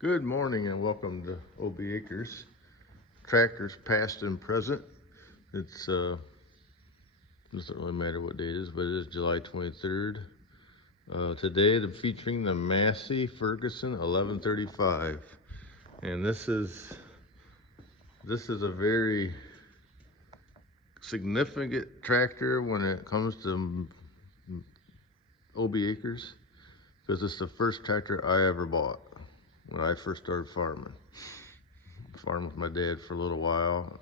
Good morning and welcome to Obieacres. Tractors past and present. It's doesn't really matter what day it is, but it is July 23rd. Today I'm featuring the Massey Ferguson 1135, and this is a very significant tractor when it comes to Obieacres, because it's the first tractor I ever bought when I first started farming. Farmed with my dad for a little while,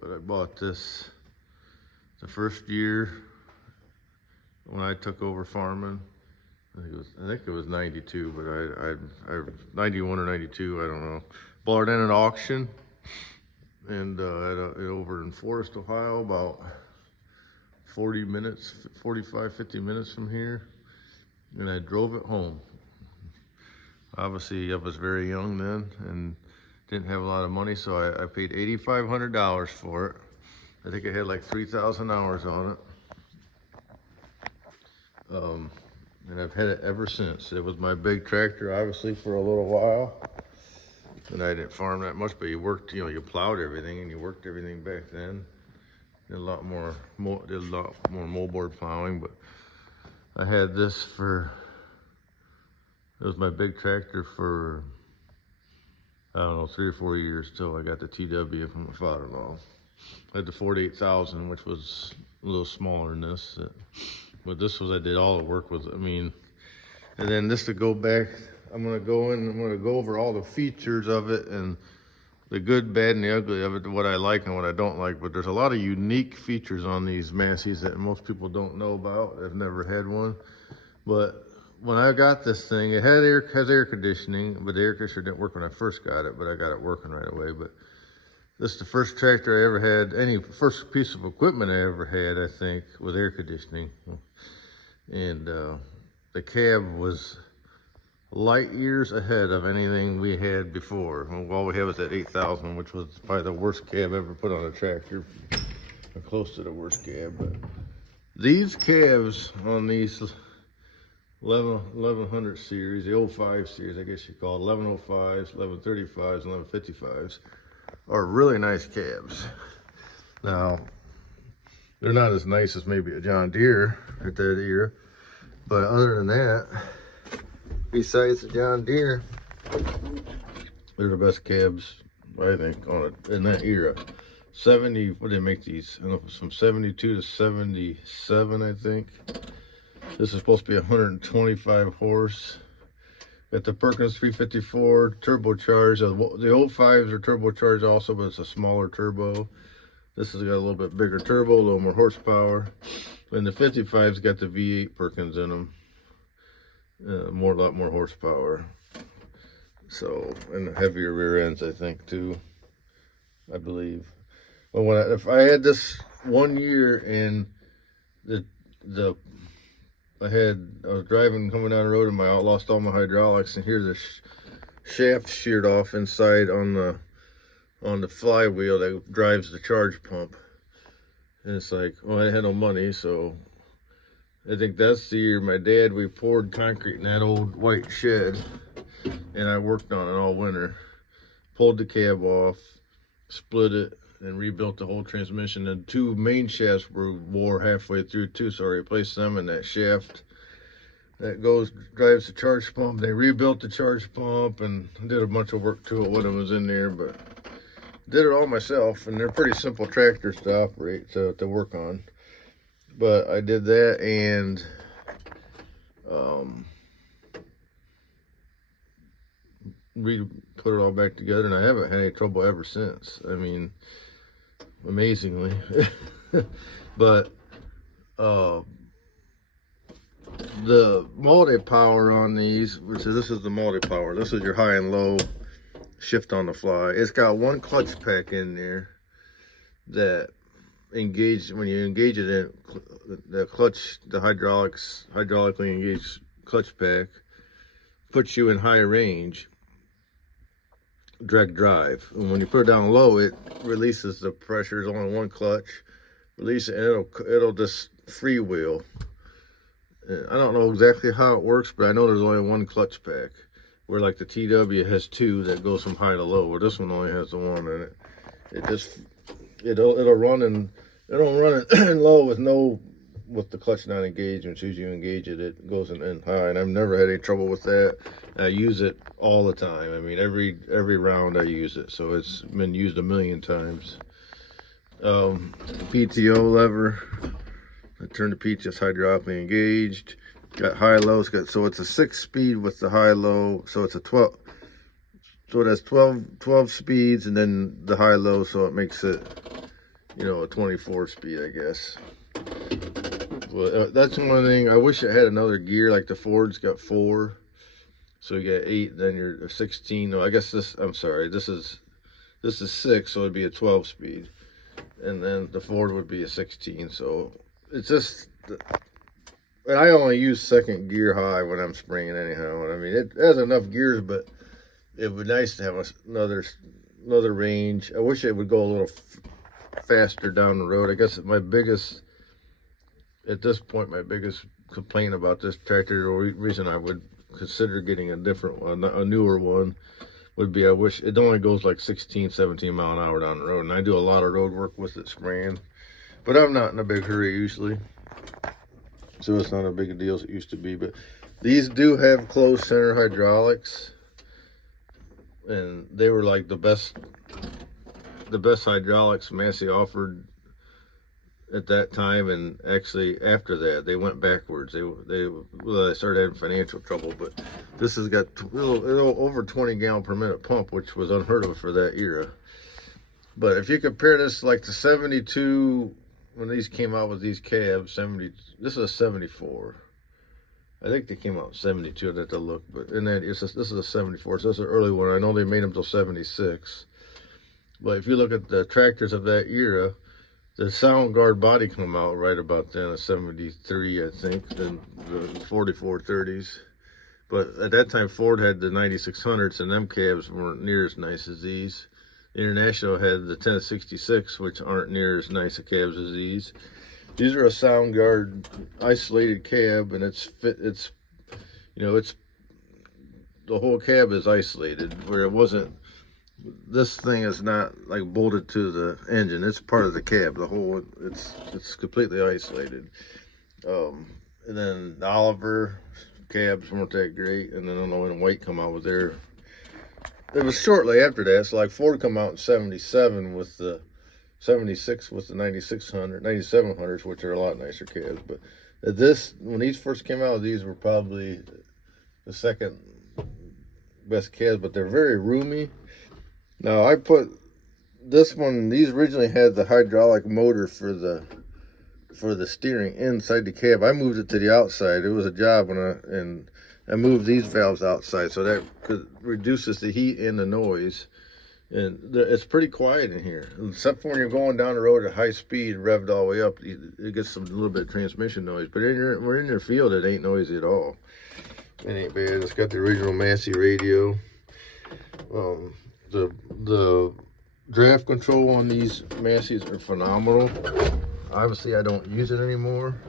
but I bought this the first year when I took over farming. I think it was 92, but I 91 or 92, I don't know. Bought it in an auction, and over in Forest, Ohio, about 45, 50 minutes from here, and I drove it home. Obviously, I was very young then and didn't have a lot of money, so I paid $8,500 for it. I think it had like 3,000 hours on it. And I've had it ever since. It was my big tractor, obviously, for a little while. And I didn't farm that much, but you worked, you plowed everything and you worked everything back then. Did a lot more moldboard plowing, but I had this it was my big tractor for, I don't know, 3 or 4 years till I got the TW from my father-in-law. I had the 48,000, which was a little smaller than this. But this was, I did all the work with, and then this to go back, I'm gonna go over all the features of it and the good, bad, and the ugly of it, what I like and what I don't like. But there's a lot of unique features on these Masseys that most people don't know about. I've never had one. But when I got this thing, it has air conditioning, but the air conditioner didn't work when I first got it, but I got it working right away. But this is the first tractor I ever had, first piece of equipment I ever had, I think, with air conditioning. And the cab was light years ahead of anything we had before. All we had was that 8,000, which was probably the worst cab ever put on a tractor, or close to the worst cab. But these cabs on these 1100 series, the 05 series, I guess you call it, 1105s, 1135s, and 1155s, are really nice cabs. Now, they're not as nice as maybe a John Deere at that era, but other than that, besides the John Deere, they're the best cabs, I think, in that era. 70, what did they make these? I don't know, from 72 to 77, I think. This is supposed to be 125 horse. Got the Perkins 354 turbocharged. The old 5s are turbocharged also, but it's a smaller turbo. This has got a little bit bigger turbo, a little more horsepower. And the 55's got the V8 Perkins in them. A lot more horsepower. So, and heavier rear ends, I think, too. I believe. But if I had this 1 year and I was driving, coming down the road, and I lost all my hydraulics, and here's the shaft sheared off inside on the flywheel that drives the charge pump. And it's like, well, I had no money, so I think that's the year we poured concrete in that old white shed, and I worked on it all winter. Pulled the cab off, split it, and rebuilt the whole transmission. And 2 main shafts wore halfway through too, so I replaced them in that shaft that drives the charge pump. They rebuilt the charge pump and did a bunch of work to it when it was in there, but did it all myself. And they're pretty simple tractors to operate, to work on. But I did that, and we put it all back together, and I haven't had any trouble ever since. Amazingly. But the multi-power on these, this is the multi-power. This is your high and low shift on the fly. It's got 1 clutch pack in there that when you engage it in the clutch, the hydraulically engaged clutch pack puts you in high range, direct drive. And when you put it down low, it releases the pressure. There's only 1 clutch. Release it, and it'll just freewheel. I don't know exactly how it works, but I know there's only 1 clutch pack. where like the TW has two that goes from high to low. Well, this one only has the one, and it'll run in low with the clutch not engaged. And as soon as you engage it, it goes in high. And I've never had any trouble with that. I use it all the time. I mean, every round I use it, so it's been used a million times. PTO lever. I turn the PTO, it's hydraulically engaged. Got high low. So it's a 6-speed with the high low. So it's a 12. So it has 12 speeds, and then the high low. So it makes it, you know, a 24 speed, I guess. Well, that's one thing. I wish it had another gear like the Ford's got 4. So you got 8, then you're 16. No, I guess this. I'm sorry. This is 6, so it'd be a 12 speed, and then the Ford would be a 16. So it's just. And I only use second gear high when I'm spraying anyhow. And I mean, it has enough gears, but it would be nice to have another range. I wish it would go a little faster down the road. I guess at this point, my biggest complaint about this tractor, or reason I would consider getting a different one, a newer one, would be I wish it only goes like 16, 17 mile an hour down the road. And I do a lot of road work with it spraying, but I'm not in a big hurry usually. So it's not a big deal as it used to be. But these do have closed center hydraulics, and they were like the best hydraulics Massey offered at that time. And actually after that they went backwards. They started having financial trouble. But this has got over 20 gallon per minute pump, which was unheard of for that era. But if you compare this like to 72, when these came out with these cabs, this is a 74. I think they came out in 72. I'd have to look, but this is a 74. So this is an early one. I know they made them till 76. But if you look at the tractors of that era, the Sound Guard body come out right about then, a 73, I think, then the 4430s. But at that time, Ford had the 9600s, and them cabs weren't near as nice as these. International had the 1066, which aren't near as nice a cabs as these. These are a Sound Guard isolated cab, and the whole cab is isolated, where it wasn't. This thing is not like bolted to the engine. It's part of the cab. It's completely isolated. And then the Oliver cabs weren't that great, and then I don't know when White come out with their. It was shortly after that. So like Ford come out in 77 with the 76 with the 9700s, which are a lot nicer cabs. But when these first came out, these were probably the second best cabs, but they're very roomy. Now I put this one, these originally had the hydraulic motor for the steering inside the cab. I moved it to the outside. It was a job and I moved these valves outside, so that reduces the heat and the noise. And it's pretty quiet in here, except for when you're going down the road at high speed, revved all the way up, it gets a little bit of transmission noise. But we're in your field, it ain't noisy at all. It ain't bad. It's got the original Massey radio. The draft control on these Masseys are phenomenal. Obviously, I don't use it anymore.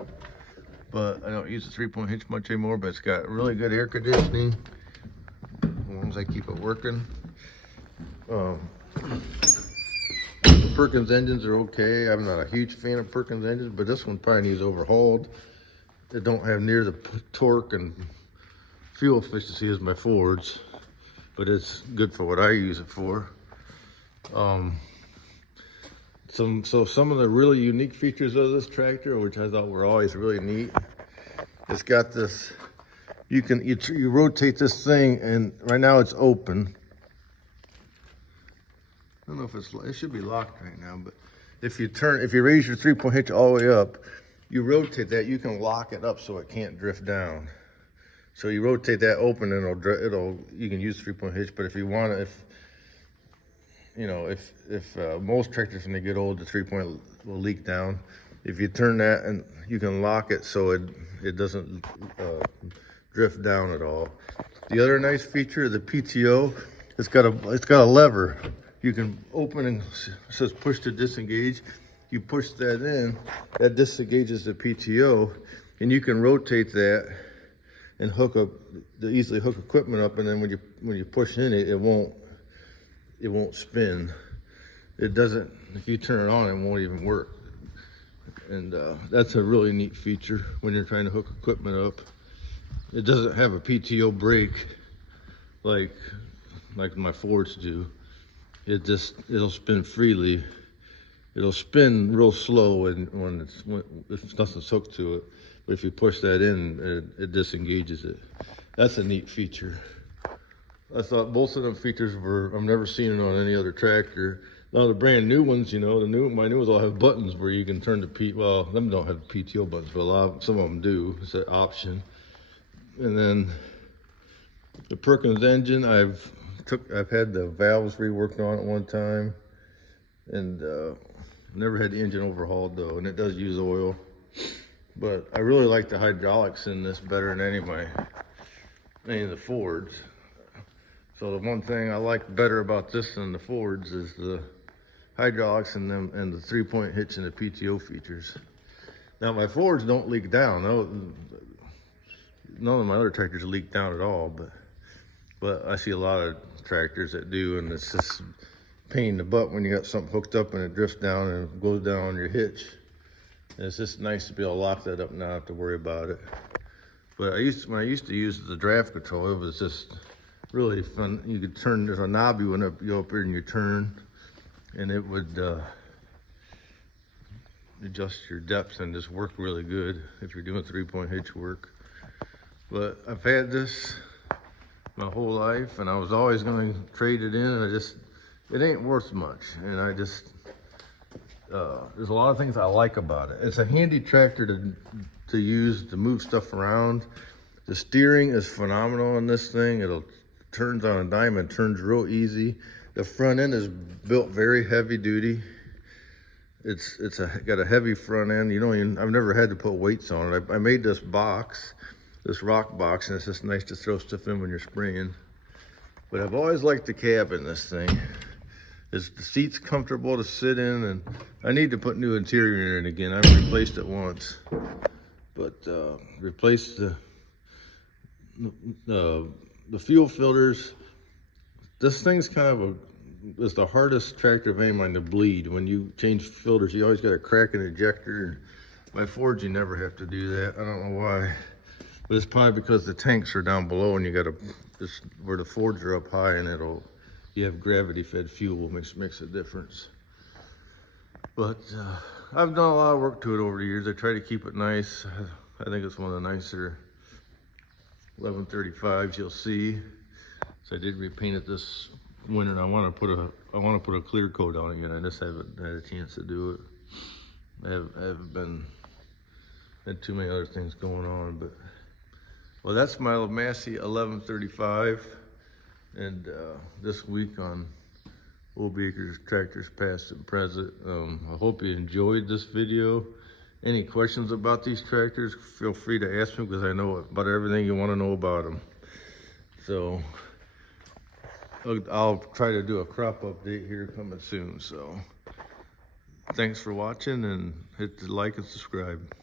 But I don't use the 3-point hitch much anymore, but it's got really good air conditioning, as long as I keep it working. The Perkins engines are okay. I'm not a huge fan of Perkins engines, but this one probably needs overhauled. They don't have near the torque and fuel efficiency as my Fords, but it's good for what I use it for. Some of the really unique features of this tractor, which I thought were always really neat, it's got this, you rotate this thing, and right now it's open. I don't know if it should be locked right now, but if you raise your 3-point hitch all the way up, you rotate that, you can lock it up so it can't drift down. So you rotate that open, and you can use 3-point hitch. But if you want to, if most tractors when they get old, the 3-point will leak down. If you turn that, and you can lock it so it doesn't drift down at all. The other nice feature of the PTO, it's got a lever. You can open, and it says push to disengage. You push that in, that disengages the PTO, and you can rotate that and hook up, to easily hook equipment up, and then when you push in it, it won't spin. It doesn't, if you turn it on, it won't even work. And that's a really neat feature when you're trying to hook equipment up. It doesn't have a PTO brake like my Fords do. It'll spin freely. It'll spin real slow when if nothing's hooked to it. But if you push that in, it disengages it. That's a neat feature. I thought both of them features I've never seen it on any other tractor. Now the brand new ones, you know, my new ones all have buttons where you can turn the well, them don't have PTO buttons, but some of them do. It's an option. And then the Perkins engine, I've had the valves reworked on it one time, and never had the engine overhauled though, and it does use oil. But I really like the hydraulics in this better than any of the Fords. So the one thing I like better about this than the Fords is the hydraulics and the 3-point hitch and the PTO features. Now my Fords don't leak down. None of my other tractors leak down at all, but I see a lot of tractors that do, and it's just a pain in the butt when you got something hooked up and it drifts down and it goes down on your hitch. And it's just nice to be able to lock that up and not have to worry about it. But when I used to use the draft control, it was just really fun. You could turn, there's a knob you go up here and you turn, and it would adjust your depth and just work really good if you're doing 3-point hitch work. But I've had this my whole life, and I was always going to trade it in, and it ain't worth much. And there's a lot of things I like about it. It's a handy tractor to use to move stuff around. The steering is phenomenal on this thing. It'll turns on a dime and turns real easy. The front end is built very heavy duty. It's got a heavy front end. I've never had to put weights on it. I made this box, this rock box, and it's just nice to throw stuff in when you're spraying. But I've always liked the cab in this thing. The seat's comfortable to sit in, and I need to put new interior in it again. I've replaced it once, but replaced the fuel filters. This thing's kind of it's the hardest tractor of any mine to bleed. When you change filters, you always got to crack an ejector. My Fords, you never have to do that. I don't know why, but it's probably because the tanks are down below, and you got to where the Fords are up high, and you have gravity-fed fuel, makes a difference. But I've done a lot of work to it over the years. I try to keep it nice. I think it's one of the nicer 1135s you'll see. So I did repaint it this winter, and I want to put a clear coat on it again. I just haven't had a chance to do it. I haven't had too many other things going on, but well, that's my Massey 1135. And this week on obieacres tractors past and present. I hope you enjoyed this video. Any questions about these tractors, feel free to ask me, because I know about everything you want to know about them. So I'll try to do a crop update here coming soon. So thanks for watching, and hit the like and subscribe.